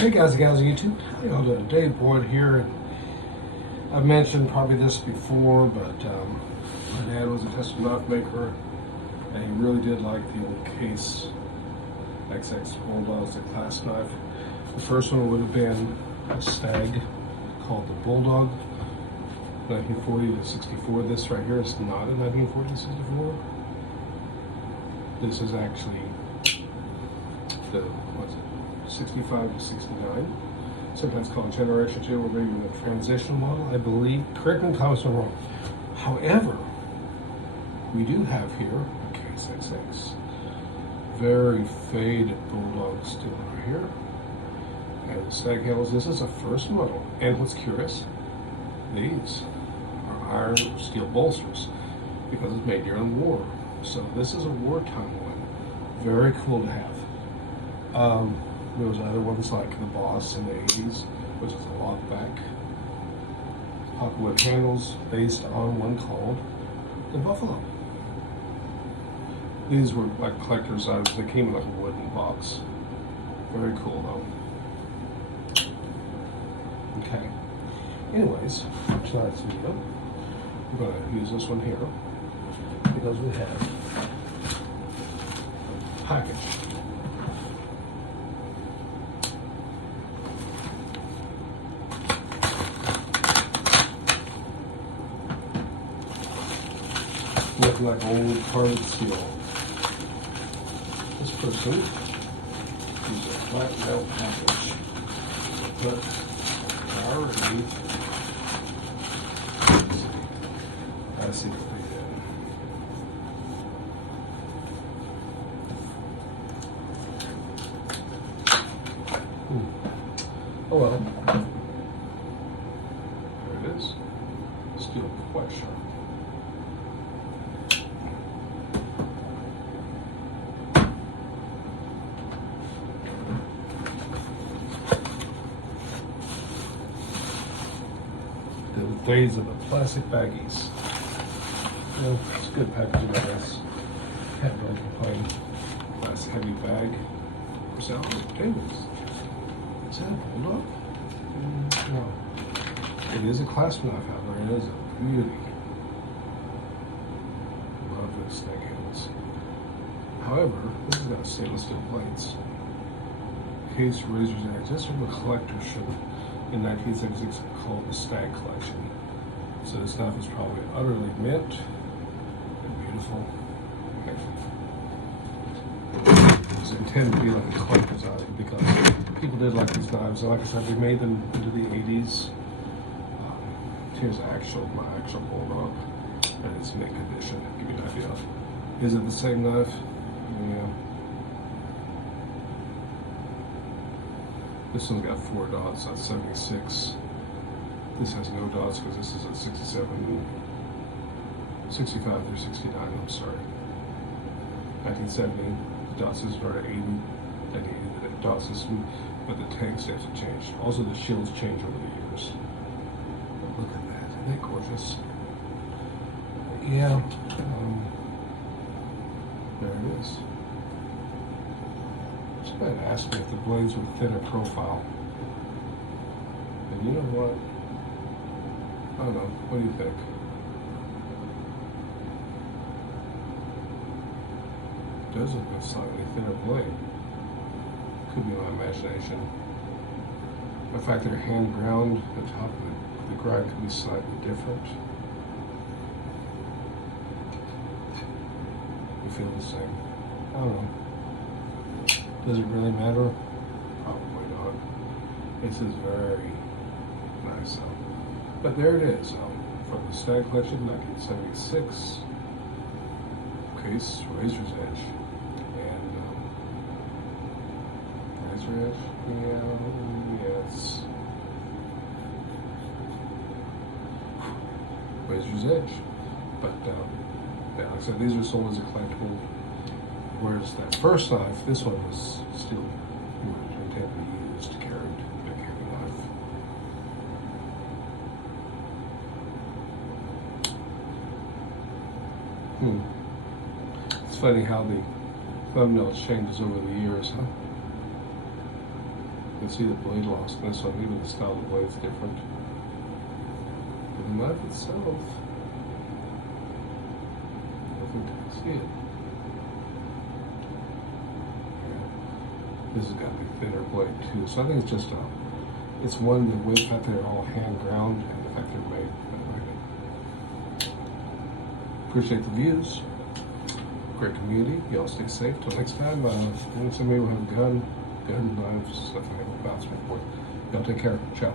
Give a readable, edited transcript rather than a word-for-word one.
Hey guys and gals on YouTube, how y'all doing? Dave Boyd here. I've mentioned probably this before, but my dad was a custom knife maker, and he really did like the old Case XX Bulldogs, the Clasp knife. The first one would have been a Stag called the Bulldog, 1940 to 64. This right here is not a 1940 to 64. This is actually the, what's it? 65 to 69, sometimes called Generation 2, or maybe the transition model, I believe. Correct me if I'm wrong. However, we do have here a Case XX. Very faded Bulldog still over here. And the Stag handles, this is a first model. And what's curious, these are iron steel bolsters because it's made during war. So this is a wartime one. Very cool to have. There was other ones like the Boss in the 80s, which is a lock back. Popwood handles based on one called the Buffalo. These were like collector's items. They came in like a wooden box. Very cool though. Okay. Anyways, tonight's video, I'm going to use this one here because we have a package. Looking like old carded steel. This person used a flat metal package. But already, I see what they did. Oh well. There it is. Still quite sharp. The days of the plastic baggies. Well, it's good packaging, I guess. Can't really complain. Nice heavy bag. What's that? Potatoes. Is that a Bulldog? No. It is a Clasp knife, however. It is a beauty. Love those Stag handles. However, this has got stainless steel plates. Case razor's edge. This is from a collector's show in 1976 called the Stag collection. So this knife is probably utterly mint and beautiful. It's intended to be like a collector's item because people did like these knives. And like I said, they made them into the 80s. Here's my actual Bulldog, and it's mint condition. Give you an idea. Is it the same knife? Yeah. This one's got 4 dots, that's 76. This has no dots because this is at 67, 65 through 69, I'm sorry. 1970, the dot systems are at 80, then 80, the dot system, but the tank states have changed. Also the shields change over the years. But look at that, isn't that gorgeous? Yeah, there it is. Somebody asked me if the blades were thinner profile. And you know what? I don't know. What do you think? Does look like a slightly thinner blade. Could be my imagination. In fact, they're hand ground. The top of the grind could be slightly different. You feel the same? I don't know. Does it really matter? Probably not. This is very nice though. But there it is, from the Stag collection, 1976. Case razor's edge. And razor edge? Yeah, yes. Razor's edge. But yeah, like I said, these are sold as a collectible. Whereas that first knife, this one was still intended to be used to carry a big heavy knife. It's funny how the thumbnail changes over the years, huh? You can see the blade loss, and so even the style of the blade is different. But the knife itself, I think you can see it. This has got to be a thinner blade too, so I think it's just it's one that with the fact they're all hand ground and the fact they're made. Appreciate the views. Great community. Y'all stay safe. Till next time. Somebody will have gun knives, stuff like that. Y'all take care. Ciao.